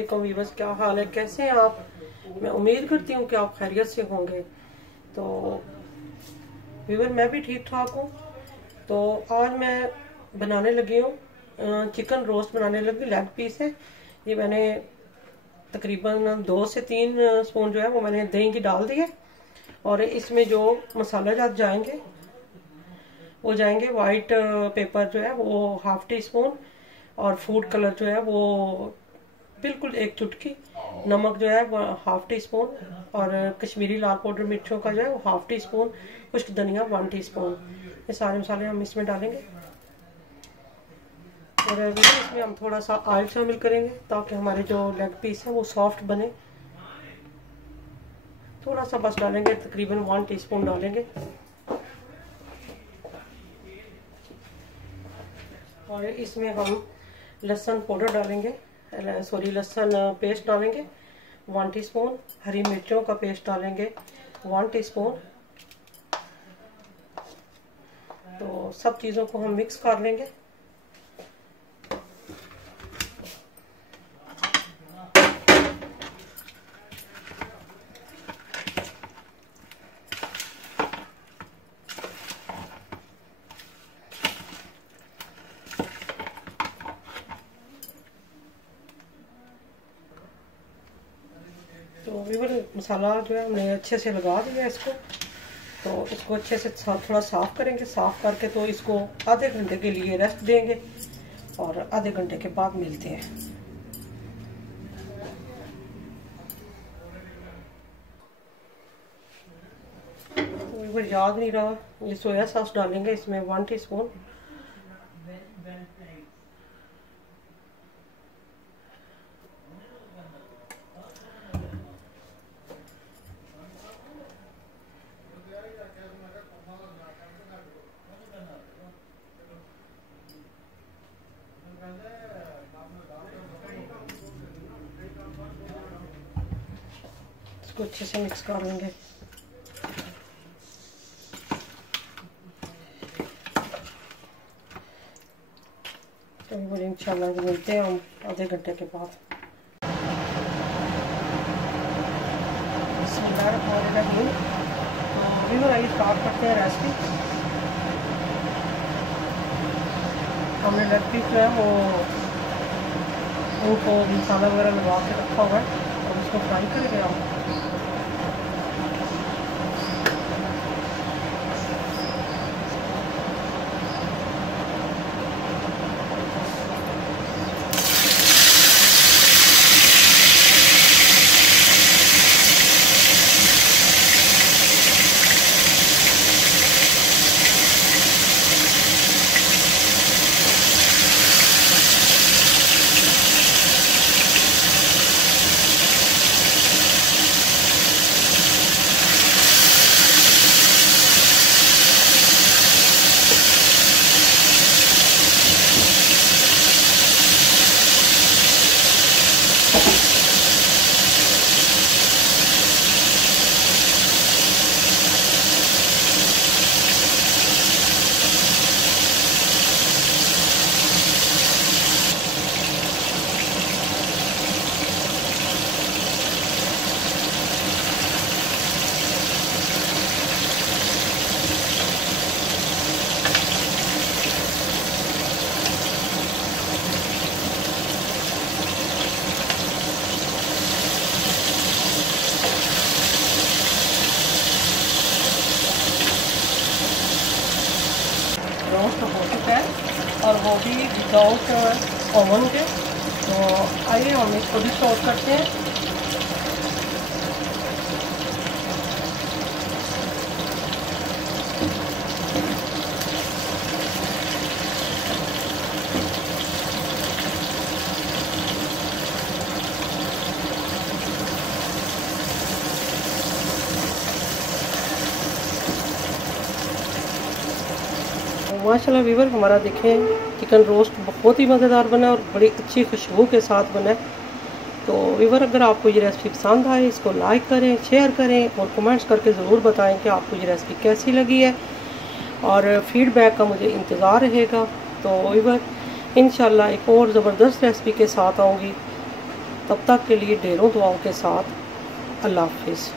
वालेकुम वीवर्स, क्या हाल है, कैसे हैं आप। मैं उम्मीद करती हूँ कि आप खैरियत से होंगे। तो वीवर मैं भी ठीक ठाक हूँ। तो आज मैं बनाने लगी हूँ चिकन रोस्ट बनाने लगी। लेग पीस है ये, मैंने तकरीबन 2 से 3 स्पून जो है वो मैंने दही की डाल दी है। और इसमें जो मसाला जात जाएंगे वो जाएंगे वाइट पेपर जो है वो हाफ टी स्पून, और फूड कलर जो है वो बिल्कुल 1 चुटकी, नमक जो है वो हाफ टी स्पून, और कश्मीरी लाल पाउडर मिर्चों का जो है वो हाफ टी स्पून, खुश्क धनिया 1 टीस्पून। ये सारे मसाले हम इसमें डालेंगे। और इसमें हम थोड़ा सा ऑयल शामिल करेंगे ताकि हमारे जो लेग पीस है वो सॉफ्ट बने। थोड़ा सा बस डालेंगे, तकरीबन 1 टीस्पून डालेंगे। और इसमें हम लहसुन पाउडर डालेंगे, लहसुन पेस्ट डालेंगे 1 टीस्पून। हरी मिर्चों का पेस्ट डालेंगे 1 टीस्पून। तो सब चीज़ों को हम मिक्स कर लेंगे। तो वीवर मसाला जो है हमने अच्छे से लगा दिया इसको। तो इसको अच्छे से थोड़ा साफ़ करेंगे। साफ़ करके तो इसको आधे घंटे के लिए रेस्ट देंगे और आधे घंटे के बाद मिलते हैं। तो वीवर याद नहीं रहा, ये सोया सॉस डालेंगे इसमें 1 टीस्पून। इसको अच्छे से मिक्स कर लेंगे। तो इंशाल्लाह मिलते हैं हम आधे घंटे के बाद। वीवर आइए स्टार्ट करते हैं रेसिपी। हमने लेग पीस जो है वो उनको मसाला वगैरह लगा के रखा हुआ है और उसको फ्राई करेंगे हम। रोस्ट हो चुका है और वो भी विदाउट ओवन के। तो आइए हम इसको भी टोस्ट करते हैं। माशाल्लाह वीवर हमारा देखें चिकन रोस्ट बहुत ही मज़ेदार बना और बड़ी अच्छी खुशबू के साथ बना है। तो वीवर अगर आपको ये रेसिपी पसंद आए इसको लाइक करें, शेयर करें और कमेंट्स करके ज़रूर बताएं कि आपको ये रेसिपी कैसी लगी है, और फीडबैक का मुझे इंतज़ार रहेगा। तो वीवर इंशाल्लाह एक और ज़बरदस्त रेसिपी के साथ आऊँगी। तब तक के लिए ढेरों दुआओं के साथ अल्लाह हाफिज़।